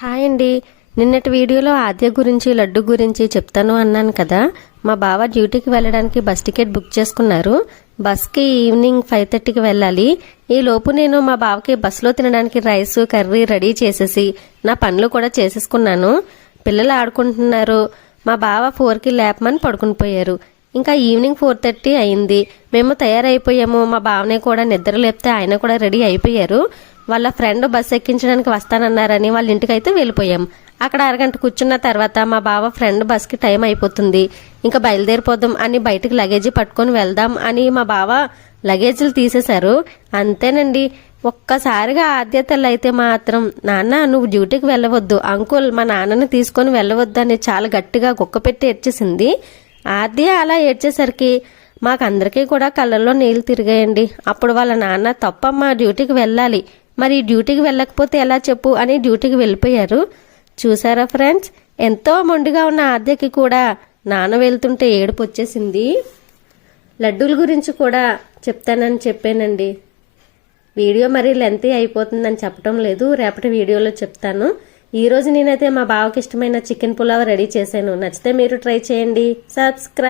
Hi అండి. నిన్నటి వీడియోలో ఆద్య గురించి లడ్డు గురించి చెప్తాను అన్నాను కదా. మా బావ డ్యూటీకి వెళ్ళడానికి బస్ టికెట్ బుక్ చేసుకున్నారు. బస్కి ఈవినింగ్ 5:30కి వెళ్ళాలి. ఈ లోపు నేను మా బావకి బస్సులో తినడానికి రైస్ కర్రీ రెడీ చేసేసి నా పనులు కూడా చేసేసుకున్నాను. పిల్లలు ఆడుకుంటున్నారు. మా బావ 4కి లేపమని పడుకుని పోయారు. ఇంకా ఈవినింగ్ 4:30 అయింది. మేము తయారైపోయాము. మా బావనే కూడా నిద్ర లేపితే ఆయన కూడా రెడీ అయిపోయారు. వాళ్ళ ఫ్రెండ్ బస్ ఎక్కించడానికి వస్తానన్నారని వాళ్ళ ఇంటికైతే వెళ్ళిపోయాం. అక్కడ అరగంట కూర్చున్న తర్వాత మా బావ ఫ్రెండ్ బస్కి టైం అయిపోతుంది, ఇంకా బయలుదేరిపోదాం అని బయటికి లగేజీ పట్టుకొని వెళ్దాం అని మా బావ లగేజీలు తీసేశారు. అంతేనండి, ఒక్కసారిగా ఆద్యతలు అయితే మాత్రం నాన్న నువ్వు డ్యూటీకి వెళ్ళవద్దు, అంకుల్ మా నాన్నని తీసుకొని వెళ్ళవద్దు అని చాలా గట్టిగా గుక్కపెట్టి ఏడ్చేసింది. ఆద్య అలా ఏడ్చేసరికి మాకందరికీ కూడా కళ్ళల్లో నీళ్ళు తిరిగాయండి. అప్పుడు వాళ్ళ నాన్న తప్పమ్మా డ్యూటీకి వెళ్ళాలి, మరి డ్యూటీకి వెళ్ళకపోతే ఎలా చెప్పు అని డ్యూటీకి వెళ్ళిపోయారు. చూసారా ఫ్రెండ్స్, ఎంతో మొండిగా ఉన్న ఆద్యకి కూడా నాన్న వెళ్తుంటే ఏడుపు వచ్చేసింది. లడ్డూల గురించి కూడా చెప్తానని చెప్పానండి. వీడియో మరీ లెంతీ అయిపోతుందని చెప్పడం లేదు, రేపటి వీడియోలో చెప్తాను. ఈరోజు నేనైతే మా బావకి ఇష్టమైన చికెన్ పులావ్ రెడీ చేశాను. నచ్చితే మీరు ట్రై చేయండి. సబ్స్క్రైబ్.